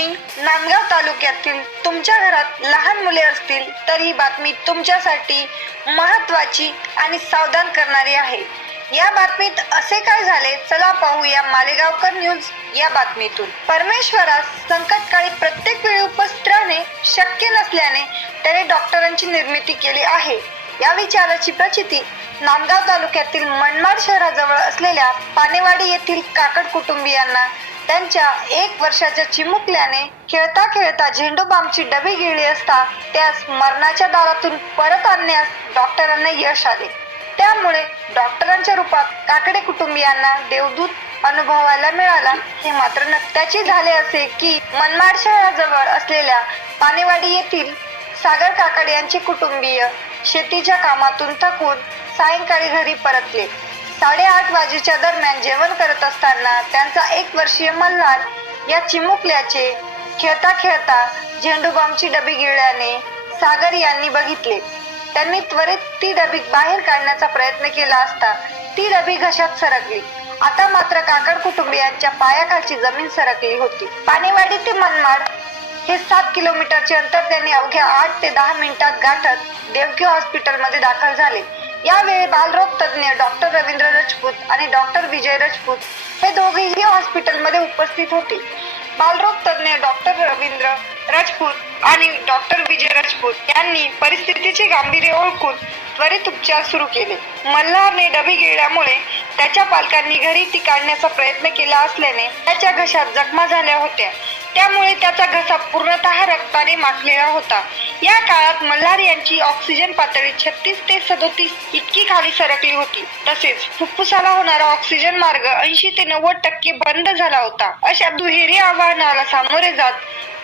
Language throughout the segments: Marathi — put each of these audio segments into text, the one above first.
तालुक्यातील तुमच्या घरात लहान मुले असतील तर ही बातमी तुमच्यासाठी महत्वाची आणि सावधान करणारी आहे. या बातमीत असे काय झाले चला पाहूया मालेगावकर न्यूज या बातमीतून. परमेश्वरास संकटकाळी प्रत्येक वेळी उपस्थित राहणे शक्य नसल्याने त्याने डॉक्टरांची निर्मिती केली आहे. या विचाराची प्रचिती नांदगाव तालुक्यातील मनमाड शहराजवळ असलेल्या पानेवाडी येथील काकड कुटुंबियांना त्यांच्या एक वर्षाच्या चिमुकल्याने खेळता खेळता झेंडूबामची डबी गिळली असता त्यास मरणाच्या दारातून परत आणण्यास डॉक्टरांना यश आले. त्यामुळे डॉक्टरांच्या रूपात काकडे कुटुंबियांना देवदूत अनुभवायला मिळाला. हे मात्र नक्त्याची झाले असे की मनमाड शहराजवळ असलेल्या पानेवाडी येथील सागर काकडे यांचे कुटुंबीय शेतीच्या कामातून थकून सायंकाळी घरी परतले. साडेआठ वाजेच्या दरम्यान जेवण करत असताना त्यांचा एक वर्षीय मल्हार या चिमुकल्याचे खेळता खेळता झेंडूबामची डबी गिळल्याने सागर यांनी बघितले. त्यांनी त्वरित ती डबी बाहेर काढण्याचा प्रयत्न केला असता ती डबी घशात सरकली. आता मात्र काकड कुटुंबियांच्या पायाखालची जमीन सरकली होती. पाणीवाडी ते मनमाड हे सात किलोमीटरचे अंतर त्यांनी अवघ्या आठ ते दहा मिनिटात गाठत देवकी हॉस्पिटलमध्ये दाखल झाले. यावेळी बालरोग तज्ज्ञ डॉक्टर रवींद्र राजपूत आणि डॉक्टर विजय राजपूत हे दोघेही हॉस्पिटलमध्ये उपस्थित होते. बालरोग तज्ज्ञ डॉक्टर रवींद्र राजपूत आणि डॉक्टर विजय राजपूत यांनी परिस्थितीचे गांभीर्य ओळखून त्वरित उपचार सुरू केले. मल्हारने डबी गिळल्यामुळे त्याच्या पालकांनी घरी ती काढण्याचा प्रयत्न केला असल्याने त्याच्या घशात जखमा झाल्या होत्या. त्यामुळे त्याचा घसा पूर्णतः रक्ताने माखलेला होता. या काळात मल्हार यांची ऑक्सिजन पातळी छत्तीस ते सदोतीस इतकी खाली सरकली होती. तसेच फुफ्फुसाला होणारा ऑक्सिजन मार्ग ऐंशी ते नव्वद टक्के बंद झाला होता. अशा दुहेरी आव्हानाला सामोरे जात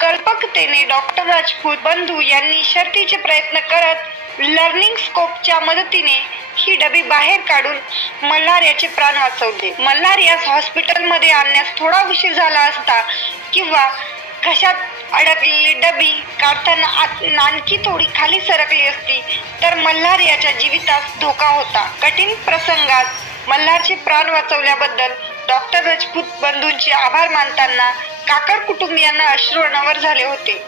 कल्पकतेने डॉक्टर राजपूत बंधू यांनी शर्थीचे प्रयत्न करत लर्निंग स्कोपच्या मदतीने ही डबी बाहेर काढून मल्हार याचे प्राण वाचवले. मल्हार यास हॉस्पिटलमध्ये आणण्यास थोडा उशीर झाला असता किंवा घशात अडकलेली डबी काढताना आत आणखी थोडी खाली सरकली असती तर मल्हार याच्या जीवितास धोका होता. कठीण प्रसंगात मल्हारचे प्राण वाचवल्याबद्दल डॉक्टर राजपूत बंधूंचे आभार मानताना काकर कुटुंबियांना अश्रू अनावर झाले होते.